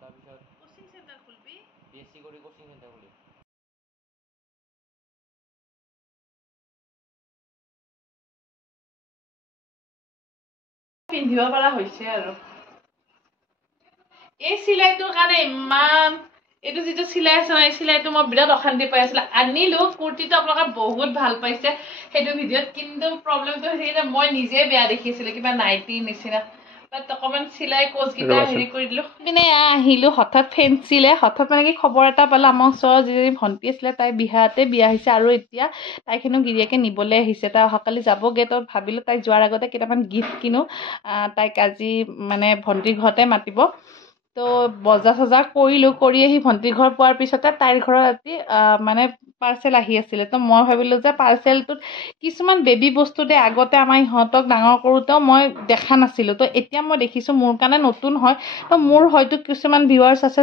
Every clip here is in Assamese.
তাৰপিছত কোচিং সেন্টাৰ খুলবি বিএসসি কৰি কোচিং চেণ্টাৰ খুলিম পিন্ধিব পৰা হৈছে আৰু এই চিলাইটোৰ কাৰণে ইমান এইটো যিটো চিলাই আছে এই চিলাইটো মই বিৰাট অশান্তি পাই আছিলো আনিলো কুৰ্তিটো আপোনালোকে বহুত ভাল পাইছে সেইটো ভিডিঅ'ত কিন্তু প্ৰব্লেমটো হৈছে যে মই নিজে বেয়া দেখিছিলো কিবা নাইটি নিচিনা বাট অকমান চিলাই কোচকেইটা হেৰি কৰি দিলো পিনে আহিলো হঠাৎ ফেঞ্চিলে হঠাৎ মানে কি খবৰ এটা পালো আমাৰ ওচৰৰ যিজনী ভণ্টি আছিলে তাই বিহাৰতে বিয়া হৈছে আৰু এতিয়া তাইখনো গিৰিয়েকে নিবলৈ আহিছে তাই অহাকালি যাবগৈ তো ভাবিলো তাই যোৱাৰ আগতে কেইটামান গিফ্ট কিনো তাইক আজি মানে ভণ্টিৰ ঘৰতে মাতিব তো বজাৰ চজাৰ কৰিলোঁ কৰি আহি ভণ্টিৰ ঘৰ পোৱাৰ পিছতে তাইৰ ঘৰত আজি মানে পাৰ্চেল আহি আছিলে তো মই ভাবিলোঁ যে পাৰ্চেলটোত কিছুমান বেবী বস্তু দে আগতে আমাৰ ইহঁতক ডাঙৰ কৰোঁতেও মই দেখা নাছিলোঁ তো এতিয়া মই দেখিছোঁ মোৰ কাৰণে নতুন হয় তো মোৰ হয়তো কিছুমান ভিউৱাৰ্ছ আছে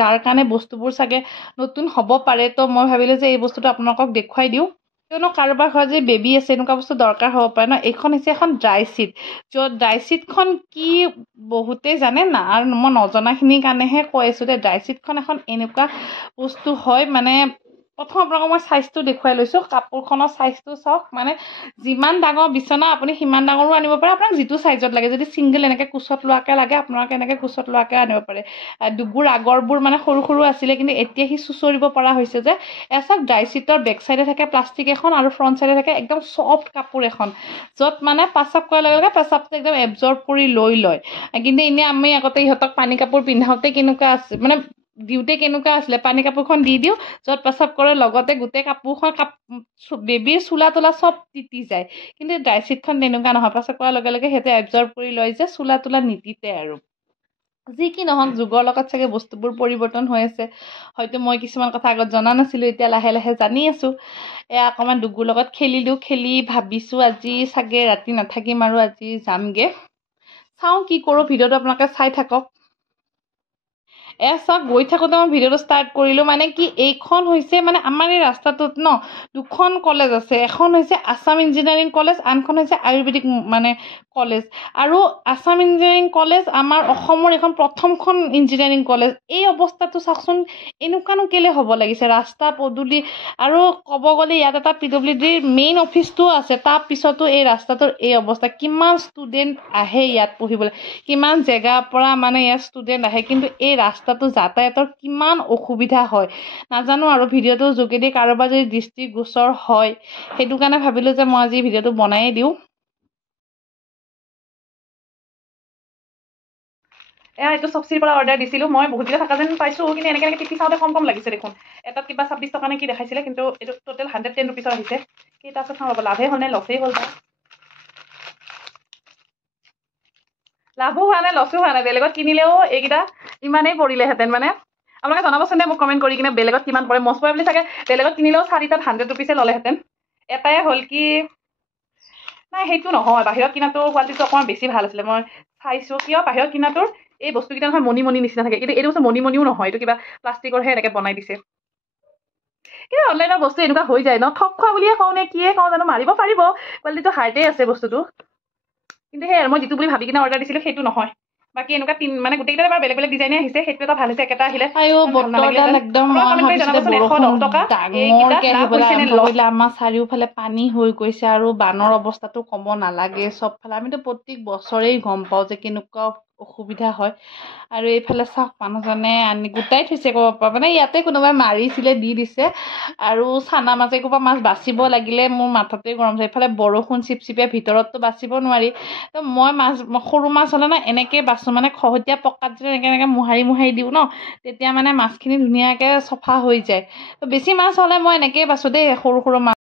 যাৰ কাৰণে বস্তুবোৰ চাগে নতুন হ'ব পাৰে তো মই ভাবিলোঁ যে এই বস্তুটো আপোনালোকক দেখুৱাই দিওঁ কিয়নো কাৰোবাৰ ঘৰত যে বেবী আছে এনেকুৱা বস্তু দৰকাৰ হ'ব পাৰে ন এইখন হৈছে এখন ড্ৰাই চিট য'ত ড্ৰাই চিটখন কি বহুতেই জানে না আৰু মই নজনাখিনিৰ কাৰণেহে কৈ আছোঁ যে ড্ৰাই চিটখন এখন এনেকুৱা বস্তু হয় মানে প্ৰথম আপোনালোকক মই চাইজটো দেখুৱাই লৈছোঁ কাপোৰখনৰ চাইজটো চাওক মানে যিমান ডাঙৰ বিচনা আপুনি সিমান ডাঙৰো আনিব পাৰে আপোনাক যিটো চাইজত লাগে যদি ছিংগল এনেকৈ কোচত লোৱাকৈ লাগে আপোনালোকে এনেকৈ কোচত লোৱাকৈ আনিব পাৰে দুবোৰ আগৰবোৰ মানে সৰু সৰু আছিলে কিন্তু এতিয়া সি চুচৰিব পৰা হৈছে যে চাওক ড্ৰাই চিটৰ বেক চাইডে থাকে প্লাষ্টিক এখন আৰু ফ্ৰণ্ট চাইডে থাকে একদম ছফ্ট কাপোৰ এখন য'ত মানে পেচাব কৰাৰ লগে লগে পেচাবটো একদম এবজৰ্ব কৰি লৈ লয় কিন্তু এনেই আমি আগতে ইহঁতক পানী কাপোৰ পিন্ধাওঁতে কেনেকুৱা আছে মানে দিওঁতে কেনেকুৱা আছিলে পানী কাপোৰখন দি দিওঁ য'ত পেচাব কৰে লগতে গোটেই কাপোৰখন বেবীৰ চোলা তোলা চব তিতি যায় কিন্তু ড্ৰাই চিটখন তেনেকুৱা নহয় পেচাব কৰাৰ লগে লগে সিহঁতে এবজৰ্ব কৰি লয় যে চোলা তোলা নিতিতে আৰু যি কি নহওক যুগৰ লগত চাগে বস্তুবোৰ পৰিৱৰ্তন হৈ আছে হয়তো মই কিছুমান কথা আগত জনা নাছিলোঁ এতিয়া লাহে লাহে জানি আছোঁ অকণমান ডুগুৰ লগত খেলিলোঁ খেলি ভাবিছোঁ আজি চাগে ৰাতি নাথাকিম আৰু আজি যামগৈ চাওঁ কি কৰোঁ ভিডিঅ'টো আপোনালোকে চাই থাকক চাওক গৈ থাকোঁতে মই ভিডিঅ'টো ষ্টাৰ্ট কৰিলোঁ মানে কি এইখন হৈছে মানে আমাৰ এই ৰাস্তাটোত ন দুখন কলেজ আছে এখন হৈছে আছাম ইঞ্জিনিয়াৰিং কলেজ আনখন হৈছে আয়ুৰ্বেদিক মানে কলেজ আৰু আছাম ইঞ্জিনিয়াৰিং কলেজ আমাৰ অসমৰ এখন প্ৰথমখন ইঞ্জিনিয়াৰিং কলেজ এই অৱস্থাটো চাওকচোন এনেকুৱানো কেলৈ হ'ব লাগিছে ৰাস্তা পদূলি আৰু ক'ব গ'লে ইয়াত এটা PWDৰ মেইন অফিচটোও আছে তাৰপিছতো এই ৰাস্তাটোৰ এই অৱস্থা কিমান ষ্টুডেণ্ট আহে ইয়াত পঢ়িবলৈ কিমান জেগাৰ পৰা মানে ইয়াত ষ্টুডেণ্ট আহে কিন্তু এই ৰাস্তাটো যাতায়াতৰ কিমান অসুবিধা হয় নাজানো আৰু ভিডিঅ'টোৰ যোগেদি কাৰোবাৰ যদি দৃষ্টিগোচৰ হয় সেইটো কাৰণে ভাবিলোঁ যে মই আজি ভিডিঅ'টো বনায়ে দিওঁ এইটো চবচিৰ পৰা অৰ্ডাৰ দিছিলোঁ মই বহুত দিনা থকা যেন পাইছোঁ কিন্তু এনেকৈ টিপি চাওঁতে কম লাগিছে দেখোন এটাত কিবা 26 টকা নে কি দেখাইছিলে কিন্তু এইটো টোটেল 110 ৰুপিছৰ আহিছে কেইটা আছে চাওঁ লাভেই হ'ল নে লছেই হ'ল লাভো হোৱা নাই লছো হোৱা নাই বেলেগত কিনিলেও এইকেইটা ইমানেই পৰিলেহেঁতেন মানে আপোনালোকে জনাবচোন দে মোক কমেণ্ট কৰি কিনে বেলেগত কিমান পৰে মষ্ট প্ৰবেবলি চাগে বেলেগত কিনিলেও 4টাত 100 ৰুপিছে ল'লেহেঁতেন এটাই হ'ল কি নাই সেইটো নহয় বাহিৰত কিনাটো কোৱালিটিটো অকণমান বেছি ভাল আছিলে মই চাইছোঁ কিয় বাহিৰত কিনাটোৰ এই বস্তুকেইটা নহয় মণি নিচিনা থাকে কিন্তু এইটো বস্তু মণিও নহয় এইটো কিবা প্লাষ্টিকৰহে এনেকৈ বনাই দিছে কিন্তু অনলাইনৰ বস্তু এনেকুৱা হৈ যায় ন ঠগ খোৱা বুলিয়ে কওঁ নে কিয়ে কওঁ জানো মাৰিব পাৰিব কোৱালিটিটো হাৰ্ডেই আছে বস্তুটো কিন্তু সেই মই যিটো বুলি ভাবি কিনে অৰ্ডাৰ দিছিলোঁ সেইটো নহয় বাকী এনেকুৱা মানে গোটেইকেইটা এবাৰ বেলেগ বেলেগ ডিজাইনে আহিছে সেইটো এটা ভাল হৈছে একেটা আহিলে আমাৰ চাৰিওফালে পানী হৈ গৈছে আৰু বানৰ অৱস্থাটো ক'ব নালাগে চবফালে আমিতো প্ৰত্যেক বছৰেই গম পাওঁ যে কেনেকুৱা অসুবিধা হয় আৰু এইফালে চাওক মানুহজনে আনি গোটাই থৈছে ক'ব পৰা মানে ইয়াতে কোনোবাই মাৰিছিলে দি দিছে আৰু চানা মাছ এসোপা মাছ বাচিব লাগিলে মোৰ মাথাটোৱে গৰম হৈছে এইফালে বৰষুণ চিপচিপীয়া ভিতৰততো বাচিব নোৱাৰি তো মই সৰু মাছ হ'লে না এনেকৈ বাচোঁ মানে খহতীয়া পকাত যদি এনেকৈ মোহাৰি দিওঁ ন তেতিয়া মানে মাছখিনি ধুনীয়াকৈ চফা হৈ যায় তো বেছি মাছ হ'লে মই এনেকৈয়ে বাচোঁ দেই সৰু মাছ